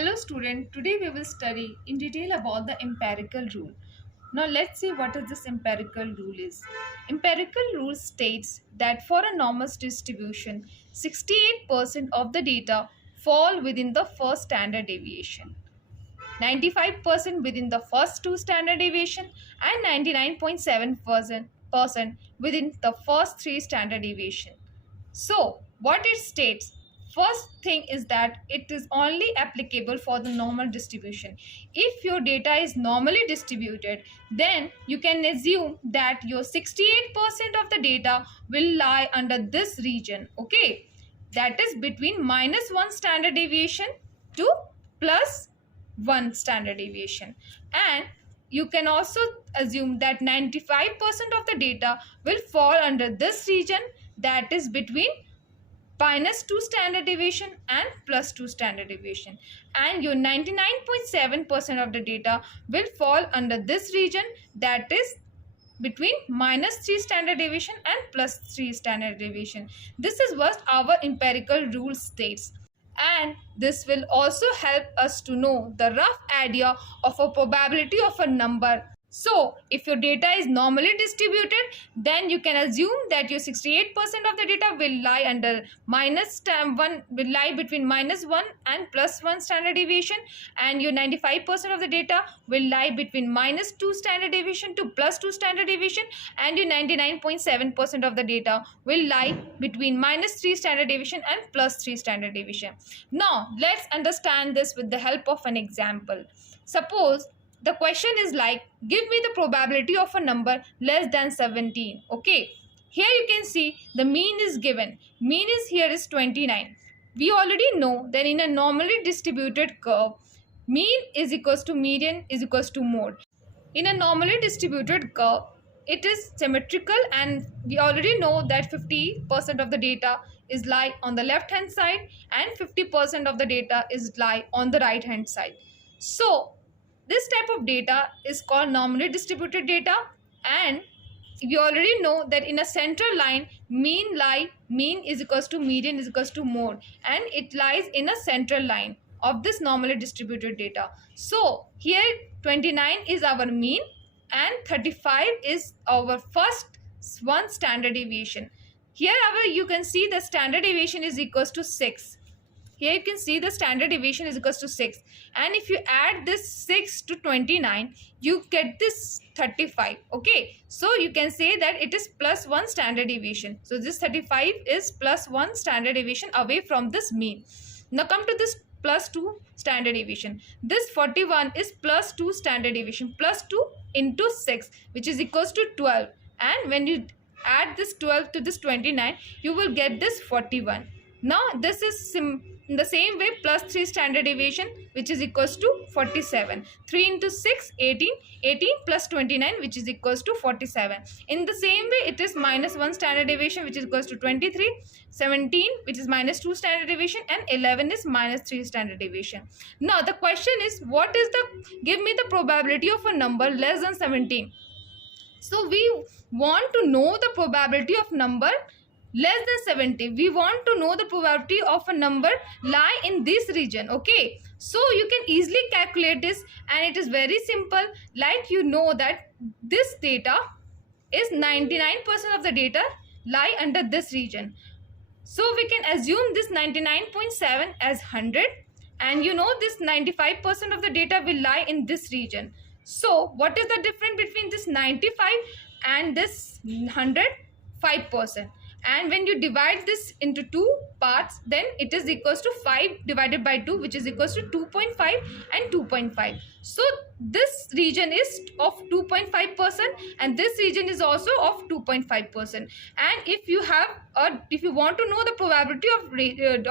Hello student, today we will study in detail about the empirical rule. Now let's see what is this empirical rule is. Empirical rule states that for a normal distribution, 68% of the data fall within the first standard deviation, 95% within the first two standard deviation and 99.7% within the first three standard deviation. So, what it states, first thing is that it is only applicable for the normal distribution. If your data is normally distributed, then you can assume that your 68% of the data will lie under this region, okay? That is between -1 standard deviation to +1 standard deviation. And you can also assume that 95% of the data will fall under this region, that is between -2 standard deviation and +2 standard deviation, and your 99.7% of the data will fall under this region, that is between -3 standard deviation and +3 standard deviation. This is what our empirical rule states, and this will also help us to know the rough idea of a probability of a number. So, if your data is normally distributed, then you can assume that your 68% of the data will lie under -1, will lie between -1 and +1 standard deviation, and your 95% of the data will lie between -2 standard deviation to +2 standard deviation, and your 99.7% of the data will lie between -3 standard deviation and +3 standard deviation. Now, let's understand this with the help of an example. Suppose the question is like, give me the probability of a number less than 17. Okay, here you can see the mean is given. Mean is here is 29. We already know that in a normally distributed curve, mean is equals to median is equals to mode. In a normally distributed curve, it is symmetrical, and we already know that 50% of the data is lie on the left hand side and 50% of the data is lie on the right hand side. So this type of data is called normally distributed data, and we already know that in a central line, mean is equals to median is equals to mode, and it lies in a central line of this normally distributed data. So here 29 is our mean and 35 is our first one standard deviation. Here you can see the standard deviation is equals to 6. Here you can see the standard deviation is equals to 6, and if you add this 6 to 29, you get this 35. Okay, so you can say that it is +1 standard deviation. So this 35 is +1 standard deviation away from this mean. Now come to this +2 standard deviation. This 41 is +2 standard deviation. +2 into 6, which is equals to 12, and when you add this 12 to this 29, you will get this 41. Now this is in the same way +3 standard deviation, which is equals to 47. 3 into 6, 18. 18 plus 29, which is equals to 47. In the same way, it is -1 standard deviation, which is equals to 23. 17, which is -2 standard deviation, and 11 is -3 standard deviation. Now the question is, what is give me the probability of a number less than 17. So we want to know the probability of number less than 70. We want to know the probability of a number lie in this region. Okay, so you can easily calculate this, and it is very simple. Like, you know that this data is 99% of the data lie under this region, so we can assume this 99.7 as 100, and you know this 95% of the data will lie in this region. So what is the difference between this 95 and this 100? 5%. And when you divide this into two parts, then it is equals to 5 divided by 2, which is equals to 2.5 and 2.5. So this region is of 2.5%, and this region is also of 2.5%. And if you want to know the probability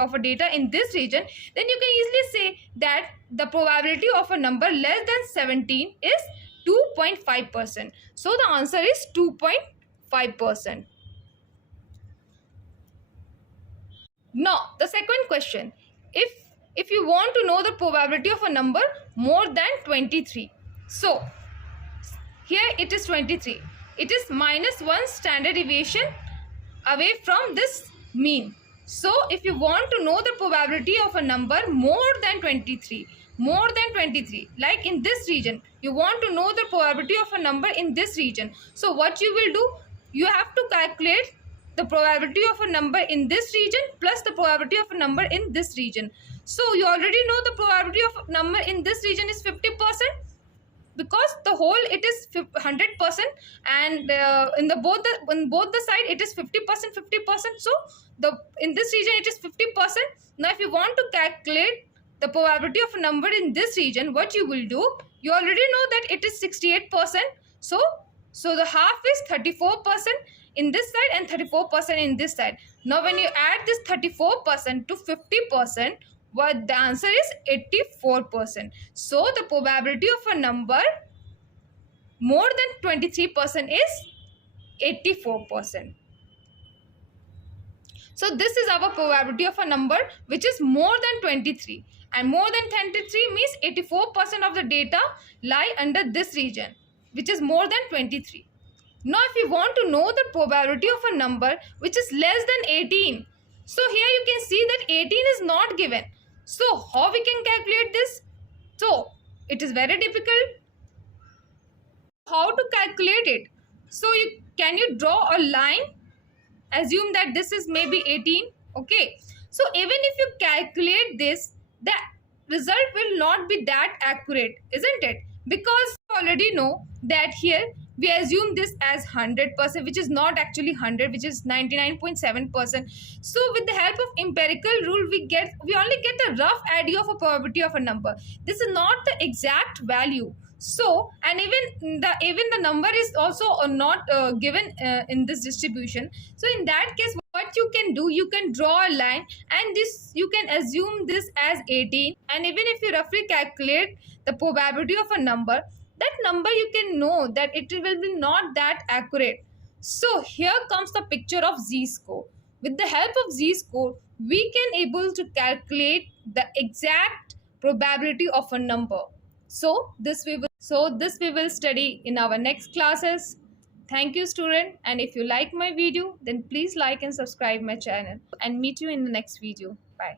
of a data in this region, then you can easily say that the probability of a number less than 17 is 2.5%. So the answer is 2.5%. Now the second question, if you want to know the probability of a number more than 23, so here it is 23, it is -1 standard deviation away from this mean. So if you want to know the probability of a number more than 23, like in this region, you want to know the probability of a number in this region. So what you will do, you have to calculate the probability of a number in this region plus the probability of a number in this region. So you already know the probability of a number in this region is 50%, because the whole it is 100%, and in both the side it is 50%, 50%. So the in this region it is 50%. Now if you want to calculate the probability of a number in this region, what you will do, you already know that it is 68%. So the half is 34% in this side and 34% in this side. Now when you add this 34% to 50%, what the answer is 84%. So the probability of a number more than 23% is 84%. So this is our probability of a number which is more than 23, and more than 23 means 84% of the data lie under this region, which is more than 23. Now if you want to know the probability of a number which is less than 18, so here you can see that 18 is not given. So how we can calculate this? So it is very difficult. How to calculate it? So can you draw a line? Assume that this is maybe 18. Okay. So even if you calculate this, the result will not be that accurate, isn't it? Because you already know that here we assume this as 100%, which is not actually 100, which is 99.7%. So with the help of empirical rule, we only get a rough idea of a probability of a number. This is not the exact value. So, and even the number is also not given in this distribution. So in that case, what you can do, you can draw a line, and this you can assume this as 18. And even if you roughly calculate the probability of a number, that number you can know that it will be not that accurate. So here comes the picture of z-score. With the help of z-score, we can able to calculate the exact probability of a number. So this we will study in our next classes. Thank you, student. And if you like my video, then please like and subscribe my channel, and meet you in the next video. Bye.